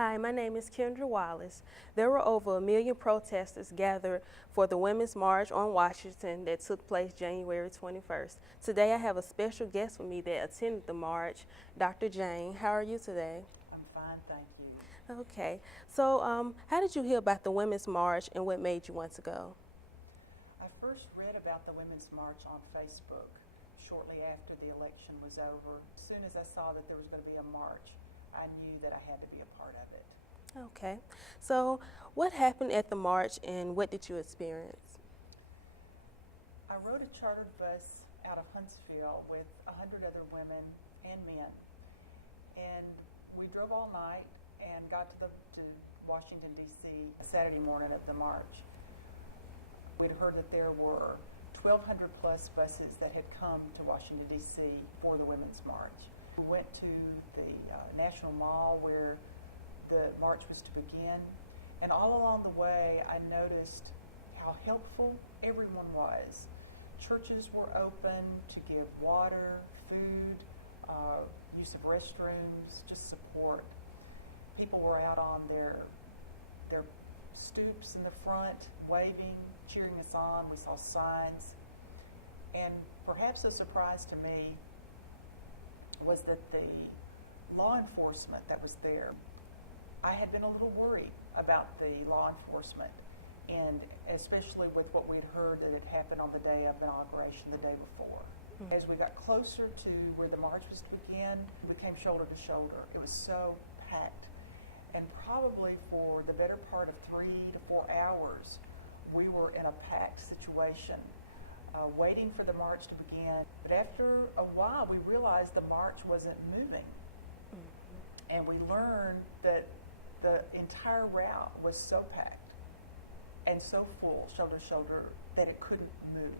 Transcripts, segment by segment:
Hi, my name is Kendra Wallace. There were over 1 million protesters gathered for the Women's March on Washington that took place January 21st. Today I have a special guest with me that attended the march, Dr. Jane. How are you today? I'm fine, thank you. Okay, so how did you hear about the Women's March and what made you want to go? I first read about the Women's March on Facebook shortly after the election was over. As soon as I saw that there was going to be a march, I knew that I had to be a part of it. Okay, so what happened at the march and what did you experience? I rode a chartered bus out of Huntsville with 100 other women and men, and we drove all night and got to Washington, D.C. Saturday morning of the march. We'd heard that there were 1,200 plus buses that had come to Washington, D.C. for the Women's March. We went to the National Mall where the march was to begin, and all along the way I noticed how helpful everyone was. Churches were open to give water, food, use of restrooms, just support. People were out on their stoops in the front, waving, cheering us on. We saw signs. And perhaps a surprise to me was that the law enforcement that was there, I had been a little worried about the law enforcement, and especially with what we'd heard that had happened on the day of inauguration the day before. Mm-hmm. As we got closer to where the march was to begin, we came shoulder to shoulder. It was so packed. And probably for the better part of 3 to 4 hours, we were in a packed situation, waiting for the march to begin. But after a while, we realized the march wasn't moving. Mm-hmm. And we learned that the entire route was so packed and so full, shoulder to shoulder, that it couldn't move.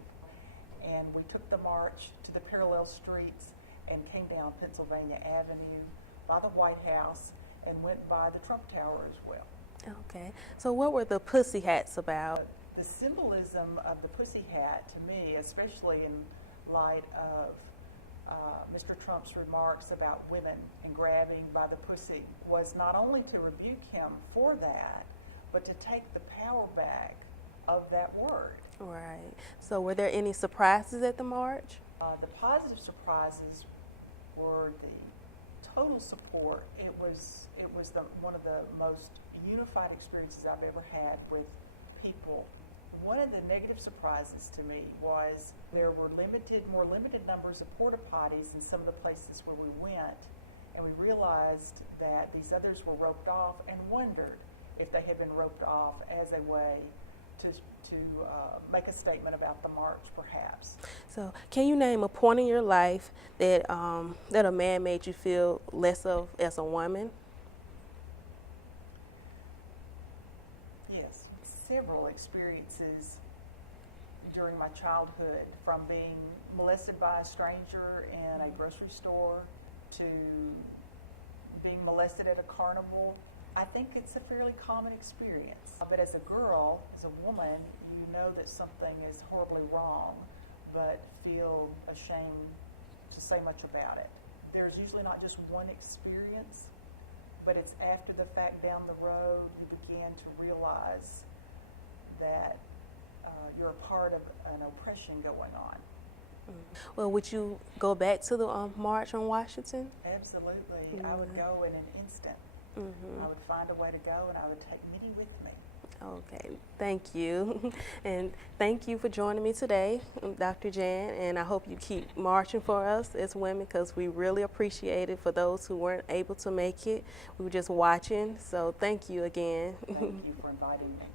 And we took the march to the parallel streets and came down Pennsylvania Avenue by the White House and went by the Trump Tower as well. Okay, so what were the pussy hats about? The symbolism of the pussy hat, to me, especially in light of Mr. Trump's remarks about women and grabbing by the pussy, was not only to rebuke him for that, but to take the power back of that word. Right. So were there any surprises at the march? The positive surprises were the total support. It was one of the most unified experiences I've ever had with people. One of the negative surprises to me was there were more limited numbers of porta potties in some of the places where we went, and we realized that these others were roped off and wondered if they had been roped off as a way to make a statement about the march, perhaps. So, can you name a point in your life that that a man made you feel less of as a woman? Yes, several experiences during my childhood, from being molested by a stranger in a grocery store to being molested at a carnival. I think it's a fairly common experience. But as a girl, as a woman, you know that something is horribly wrong, but feel ashamed to say much about it. There's usually not just one experience, but it's after the fact down the road you begin to realize that you're a part of an oppression going on. Well, would you go back to the March on Washington? Absolutely. Mm-hmm. I would go in an instant. Mm-hmm. I would find a way to go, and I would take many with me. Okay, thank you. And thank you for joining me today, Dr. Jan, and I hope you keep marching for us as women, because we really appreciate it. For those who weren't able to make it, we were just watching, so thank you again. Thank you for inviting me.